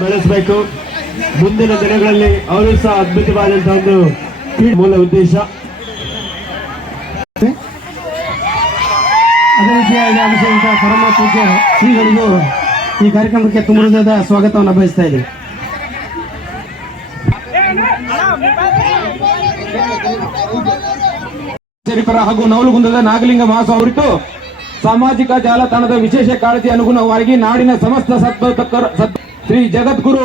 ಬೆಳೆಸಬೇಕು ಮುಂದಿನ ದಿನಗಳಲ್ಲಿ ಅವರು ಸಹ ಅದ್ಭುತವಾದಂತಹ ಒಂದು ಮೂಲ ಉದ್ದೇಶ. ಅದೇ ರೀತಿಯಾಗಿ ಆಗಮಿಸಿದಂತಹ ಪರಮ ಪೂಜ್ಯ ಶ್ರೀಗಳಿಗೂ ಈ ಕಾರ್ಯಕ್ರಮಕ್ಕೆ ತುಂಬ ಹೃದಯದ ಸ್ವಾಗತವನ್ನು ಬಯಸ್ತಾ ಇದ್ದೀವಿ ಶರೀಫರ ಹಾಗೂ ನವಲಗುಂದದ ನಾಗಲಿಂಗ ಮಹಾಸ್ವಾಮಿ ಕುರಿತು ಸಾಮಾಜಿಕ ಜಾಲತಾಣದ ವಿಶೇಷ ಕಾಳಜಿ ಅನುಗುಣವಾಗಿ ನಾಡಿನ ಸಮಸ್ತ ಸತ್ವ ಶ್ರೀ ಜಗದ್ಗುರು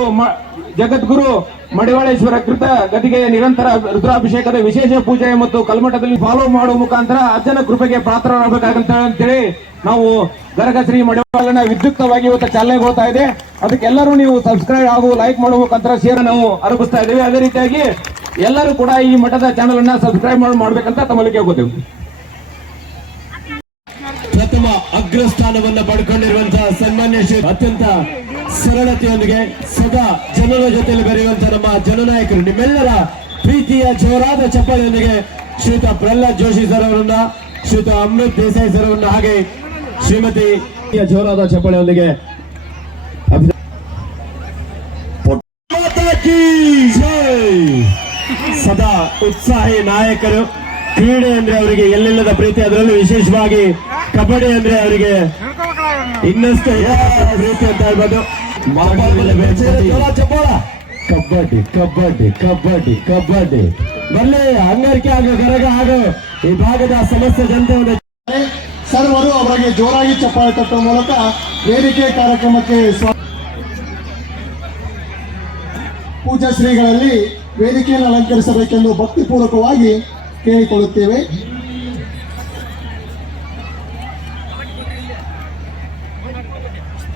ಜಗದ್ಗುರು ಮಡಿವಾಳೇಶ್ವರ ಕೃತ ಗತಿಗೆಯ ನಿರಂತರ ರುದ್ರಾಭಿಷೇಕದ ವಿಶೇಷ ಪೂಜೆ ಮತ್ತು ಕಲ್ಮಠದಲ್ಲಿ ಫಾಲೋ ಮಾಡುವ ಮುಖಾಂತರ ಅಜ್ಜನ ಕೃಪೆಗೆ ಪಾತ್ರರಾಗಬೇಕಾಗಂತ ಅಂತೇಳಿ ನಾವು ಗರಗ ಶ್ರೀ ಮಡಿವಾಳನ ವಿದ್ಯುಕ್ತವಾಗಿ ಇವತ್ತು ಚಾಲನೆಗೆ ಹೋಗ್ತಾ ಇದೆ. ಅದಕ್ಕೆಲ್ಲರೂ ನೀವು ಸಬ್ಸ್ಕ್ರೈಬ್ ಹಾಗೂ ಲೈಕ್ ಮಾಡುವ ಮುಖಾಂತರ ಶೇರ್ ನಾವು ಅರಗಿಸ್ತಾ ಇದ್ದೇವೆ. ಅದೇ ರೀತಿಯಾಗಿ ಎಲ್ಲರೂ ಕೂಡ ಈ ಮಠದ ಚಾನಲ್ ಅನ್ನ ಸಬ್ಸ್ಕ್ರೈಬ್ ಮಾಡಿ, ಮಾಡ್ಬೇಕಂತ ತಮ್ಮಲ್ಲಿ ಕೇಳ್ಕೊತೇವೆ. ಪ್ರಥಮ ಅಗ್ರಸ್ಥಾನವನ್ನ ಪಡ್ಕೊಂಡಿರುವಂತಹ ಸನ್ಮಾನ್ಯ ಶ್ರೀ ಅತ್ಯಂತ ಸರಳತೆಯೊಂದಿಗೆ ಸದಾ ಜನರ ಜೊತೆಯಲ್ಲಿ ಬೆರೆಯುವಂತಹ ನಮ್ಮ ಜನನಾಯಕರು, ನಿಮ್ಮೆಲ್ಲರ ಪ್ರೀತಿಯ ಜೋರಾದ ಚಪ್ಪಾಳೆಯೊಂದಿಗೆ ಶ್ರೀಯುತ ಪ್ರಹ್ಲಾದ್ ಜೋಶಿ ಸರ್ ಅವರನ್ನ, ಶ್ರೀಯುತ ಅಮೃತ್ ದೇಸಾಯಿ ಸರ್ ಅವರನ್ನ, ಹಾಗೆ ಶ್ರೀಮತಿ ಜೋರಾದ ಚಪ್ಪಾಳೆಯೊಂದಿಗೆ. ಸದಾ ಉತ್ಸಾಹಿ ನಾಯಕರು, ಕ್ರೀಡೆ ಅಂದ್ರೆ ಅವರಿಗೆ ಎಲ್ಲೆಲ್ಲದ ಪ್ರೀತಿ, ಅದರಲ್ಲೂ ವಿಶೇಷವಾಗಿ ಕಬಡ್ಡಿ ಅಂದ್ರೆ ಅವರಿಗೆ ಇನ್ನಷ್ಟು ಪ್ರೀತಿ ಅಂತ ಹೇಳ್ಬೋದು ಕಬಡ್ಡಿ ಕಬಡ್ಡಿ ಕಬಡ್ಡಿ ಕಬಡ್ಡಿ ಬರ್ಲಿ ಅಂಗರಿಕೆ ಹಾಗೂ ಗರಗ ಹಾಗೂ ಈ ಭಾಗದ ಸಮಸ್ಯೆ ಜನತೆ ಸರ್ವರು ಅವರಿಗೆ ಜೋರಾಗಿ ಚಪ್ಪಾಳೆ ತಟ್ಟುವ ಮೂಲಕ ವೇದಿಕೆ ಕಾರ್ಯಕ್ರಮಕ್ಕೆ ಪೂಜಾ ಶ್ರೀಗಳಲ್ಲಿ ವೇದಿಕೆಯನ್ನು ಅಲಂಕರಿಸಬೇಕೆಂದು ಭಕ್ತಿಪೂರ್ವಕವಾಗಿ ಕೇಳಿಕೊಳ್ಳುತ್ತೇವೆ.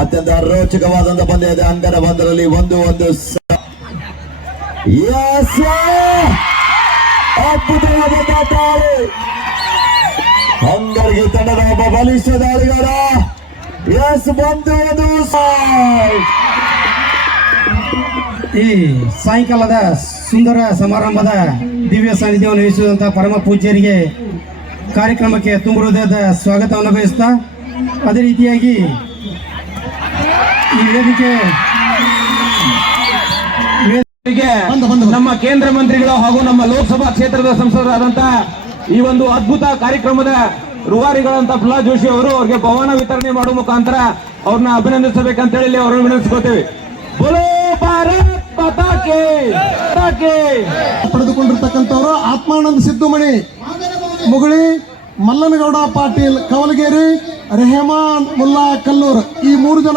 ಅತ್ಯಂತ ರೋಚಕವಾದಂತ ಪಂದ್ಯ ಇದೆ ಅಂಗರ ಬಂದರಲ್ಲಿ ಒಂದು ಒಂದು! ಅದ್ಭುತವಾದ ದಾಳಿ ತಂಡದ ಒಬ್ಬ ಬಲಿಷ್ಠ ಎಸ್ ಬಂದು ಒಂದು ಈ ಸಾಯಂಕಾಲದ ಸುಂದರ ಸಮಾರಂಭದ ದಿವ್ಯ ಸಾನ್ನಿಧ್ಯವನ್ನು ವಹಿಸಿದಂತಹ ಪರಮ ಪೂಜ್ಯರಿಗೆ ಕಾರ್ಯಕ್ರಮಕ್ಕೆ ತುಂಬ ಹೃದಯದ ಸ್ವಾಗತವನ್ನು ಬಯಸ್ತಾ, ಅದೇ ರೀತಿಯಾಗಿ ವೇದಿಕೆ ನಮ್ಮ ಕೇಂದ್ರ ಮಂತ್ರಿಗಳು ಹಾಗೂ ನಮ್ಮ ಲೋಕಸಭಾ ಕ್ಷೇತ್ರದ ಸಂಸದರಾದಂತ ಈ ಒಂದು ಅದ್ಭುತ ಕಾರ್ಯಕ್ರಮದ ರೂವಾರಿಗಳಂತ ಪ್ರಹ್ಲಾದ್ ಜೋಶಿ ಅವರು ಅವರಿಗೆ ಭವನ ವಿತರಣೆ ಮಾಡುವ ಮುಖಾಂತರ ಅವ್ರನ್ನ ಅಭಿನಂದಿಸಬೇಕಂತ ಹೇಳಿ ಅವ್ರನ್ನ ವಿನಂತಿಸ್ಕೋತೇವೆ. ಬೋಲೋ ಭಾರತ್ ಪಡೆದುಕೊಂಡಿರ್ತಕ್ಕಂಥವರು ಆತ್ಮಾನಂದ ಸಿದ್ದುಮಣಿ ಮುಗುಳಿ ಮಲ್ಲನಗೌಡ ಪಾಟೀಲ್ ಕವಲಗೇರಿ ರೆಹಮಾನ್ ಮುಲ್ಲಾ ಕಲ್ಲೂರ್ ಈ ಮೂರು ಜನ